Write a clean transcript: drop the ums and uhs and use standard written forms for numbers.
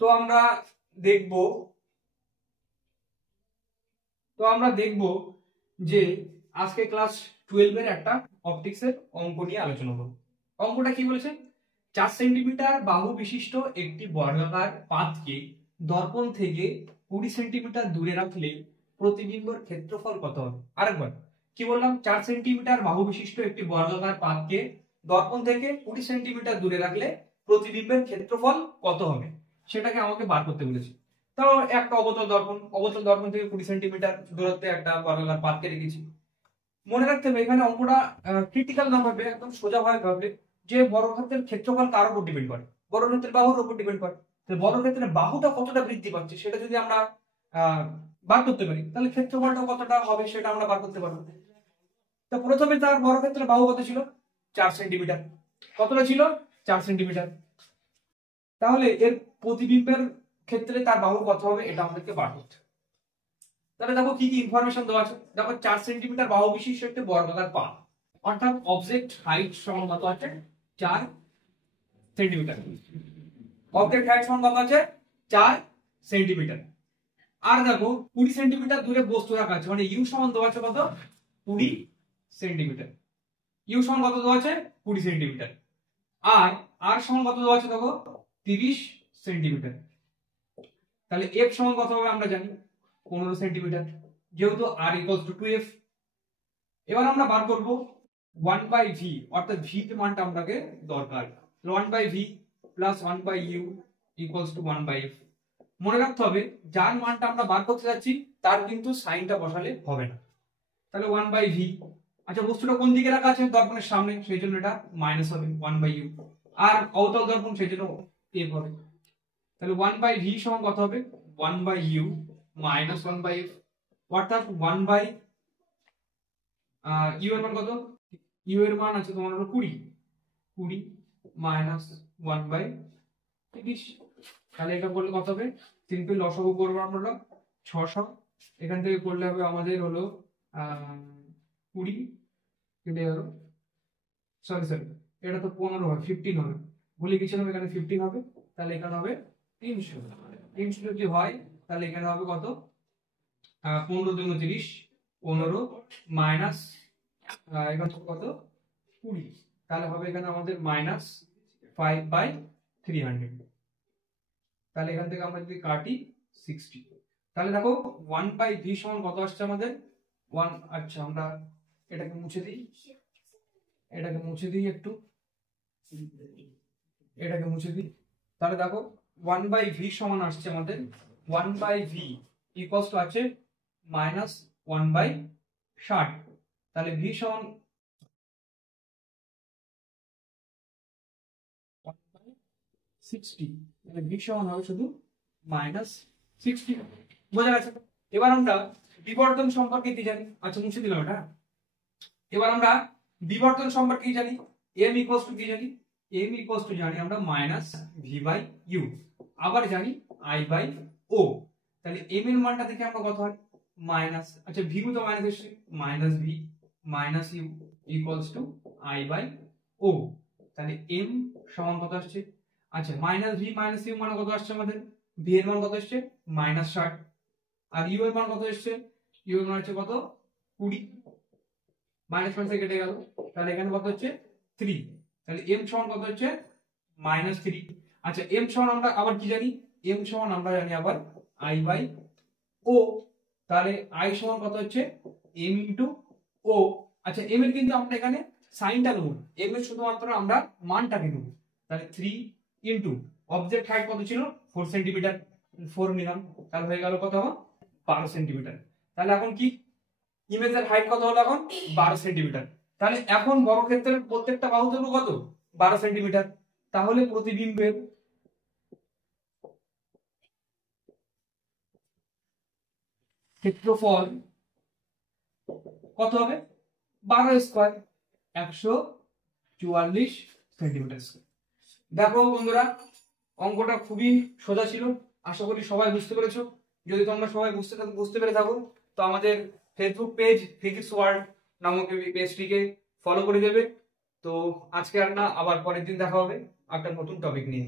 তো আমরা দেখব যে আজকে ক্লাস 12 এর একটা অপটিক্সের অঙ্ক নিয়ে আলোচনা করব। অঙ্কটা কি বলেছে? 4 সেন্টিমিটার বাহু বিশিষ্ট একটি বর্গাকার পাতকে দর্পণ থেকে 20 সেন্টিমিটার দূরে রাখলে প্রতিবিম্বের ক্ষেত্রফল কত হবে? আরেকবার কি বললাম? 4 সেন্টিমিটার বাহু বিশিষ্ট একটি বর্গাকার পাতকে দর্পণ থেকে 20 সেন্টিমিটার দূরে রাখলে প্রতিবিম্বের ক্ষেত্রফল কত হবে, সেটাকে আমাকে বার করতে বলেছে। তাও একটা অবতল দর্পণ থেকে 20 সেন্টিমিটার দূরত্বে একটা বর্গাকার পাতকে রেখেছি। মনে রাখতে হবে এখানে অঙ্কটা ক্রিটিক্যাল না ভাবে, একদম সোজা ভাবে ভাবলে যে বর্গক্ষেত্রের ক্ষেত্রফল কার উপর ডিপেন্ড করে? বর্গক্ষেত্রের বাহুর উপর ডিপেন্ড করে। তো বর্গক্ষেত্রের বাহুটা কতটা বৃদ্ধি পাচ্ছে সেটা যদি আমরা বার করতে পারি, তাহলে ক্ষেত্রফলটা কতটা হবে সেটা আমরা বার করতে পারবো। তো প্রথমে তার বর্গক্ষেত্রের বাহু কত ছিল? 4 সেন্টিমিটার। কতটা ছিল? 4 সেন্টিমিটার। তাহলে এর প্রতিবিম্বের ক্ষেত্রে তার বাহু কত হবে এটা আমাদেরকে বার করতে হবে। তাহলে দেখো কি কি ইনফরমেশন দেওয়া আছে। দেখো 4 সেন্টিমিটার বাহু বিশিষ্ট একটি বর্গাকার পাত, অর্থাৎ অবজেক্ট হাইট সমান কত আছে? 4 সেন্টিমিটার। অবজেক্ট হাইট সমান কত আছে? 4 সেন্টিমিটার। আর দেখো 20 সেন্টিমিটার দূরে বস্তু রাখা আছে, মানে ইউ সমান দেওয়া আছে কত? 20 সেন্টিমিটার। ইউ সমান কত দেওয়া আছে? 20 সেন্টিমিটার। আর আর সমান কত দেওয়া আছে? দেখো 30 সেন্টিমিটার। তাহলে এফ সমান কত হবে আমরা জানি? 15 সেন্টিমিটার, যেহেতু আর ইকুয়ালস টু 2f। এবার আমরা বার করব 1/v, অর্থাৎ v এর মানটা আমাকে দরকার। 1/v plus 1/u equals to 1/f। মনে রাখতে হবে যার মানটা আমরা বার করতে যাচ্ছি তার কিন্তু সাইনটা বসালে হবে না। তাহলে 1/v, আচ্ছা বস্তুটা কোন দিকে রাখা আছে? দর্পণের সামনে, সেই জন্য এটা মাইনাস হবে 1/u। আর অবতল দর্পণ, সেই জন্য f হবে। তাহলে 1/v সমান কত হবে? 1/u মাইনাস 1/f, অর্থাৎ 1/u এর মান কত? u এর মান আছে তোমার হলো 20 মাইনাস 1/30। তাহলে এটা করলে কত হবে? সিম্পল লসাগু করবো আমরা 600। এখান থেকে করলে হবে আমাদের হলো 20 কেটে গেল, সরি এটা তো 15 হবে, 15 হবে, বলে গেছিলাম এখানে 15 হবে। তাহলে এখানে হবে 300 যদি হয় তাহলে এখানে হবে কত? 15 × 30, 15 মাইনাস এখানে কত? 20। তাহলে হবে এখানে আমাদের মাইনাস 5/300। তাহলে এখান থেকে আমরা যদি কাটি 60। তাহলে দেখো 1/v সমান কত আসছে আমাদের? 1। আচ্ছা আমরা এটাকে মুছে দিই, একটু এটাকে মুছে দিই। তাহলে দেখো 1/v সমান আসছে আমাদের 1/v ইকুয়ালস টু আছে মাইনাস 1/60। তাহলে v সমান 1/60, তাহলে v সমান হবে শুধু -60। বোঝা গেছে? এবার আমরা বিবর্তন সম্পর্কে কি জানি? আচ্ছা মুছে দিলাম এটা। এবার আমরা বিবর্তন সম্পর্কে কি জানি? m ইকুয়ালস টু কি জানি? m ইকুয়ালস টু জানি আমরা -v/u, আবার জানি i/o। তাহলে m এর মানটা দেখে আমরা কত হয়? মাইনাস, আচ্ছা v তো মাইনাস এসেছে, -v - u equals to i/o। তাহলে m সমান কত আসছে? আচ্ছা -v - u মানে কত আসছে আমাদের? v এর মান কত আসছে? -60। আর u এর মান কত আসছে? u এর মান হচ্ছে কত? 20। -1 থেকে কেটে গেল, তাহলে এখানে কত হচ্ছে? 3। তাহলে m সমান কত হচ্ছে? -3। আচ্ছা m সমান আমরা আবার কি জানি? m সমান আমরা জানি আবার i/o। তাহলে i সমান কত হচ্ছে? m * o। আচ্ছা m এর কিন্তু আমরা এখানে সাইনটা নেব না, m এর শুধুমাত্র আমরা মানটাকে নেব। তাহলে 3 ইনটু অবজেক্ট হাইট কত ছিল? 4 সেন্টিমিটার, 4 নিলাম, তাহলে হয়ে গেল কত? 12 সেন্টিমিটার। তাহলে এখন কি ইমেজের হাইট কত হলো? এখন 12 সেন্টিমিটার। তাহলে এখন বর্গক্ষেত্রের প্রত্যেকটা বাহু দৈর্ঘ্য কত? 12 সেন্টিমিটার। তাহলে প্রতিবিম্বের ক্ষেত্রফল কত হবে? 12 স্কয়ার, 144 সেন্টিমিটার স্কয়ার। দেখো বন্ধুরা অঙ্কটা খুবই সোজা ছিল, আশা করি সবাই বুঝতে পেরেছো। যদি তোমরা সবাই বুঝতে পেরে থাকো তো আমাদের ফেসবুক পেজ ফিজিক্স ওয়ার্ল্ড নামক পেজটিকে ফলো করে দেবে। তো আজকে আর না, আবার পরের দিন দেখা হবে একটা নতুন টপিক নিয়ে।